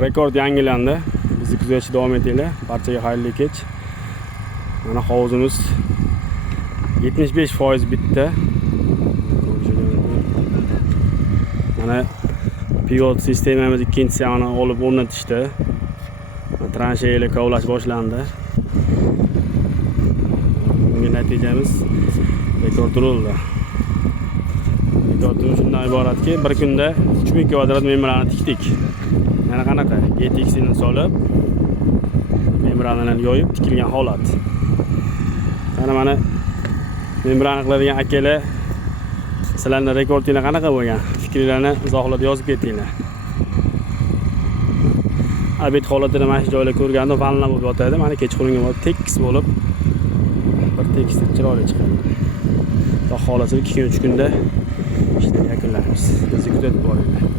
Rekord yangilandi. Bizni kuzatishda davom etinglar. Barchaga xayrli kech. Mana hovuzimiz 75% bitdi. Mana pivot sistemamiz ikkinchisini olib o'rnatishdi. Transheyalar kovlash boshlandi. Bunga natijamiz rekord urildi. Rekord shundan iboratki, bir kunda 3000 kvadrat membrana tikdik. Mana qanaqa GTX-ni solib, membranalarni yoyib tikilgan holat. Mana membrana qiladigan akalar, sizlarning rekordinglar qanaqa bo'lgan? Fikrlarni izohlarda yozib ketinglar. Abet holatida mana shu joylar ko'rganda vanna bo'lib yotadi. Mana kechqurunga borib tekis bo'lib, bir tekislik chiroyli chiqadi. Xudo xolasa 2-3 kunda ishni yakunlaymiz. Bizni kuzatib boringlar.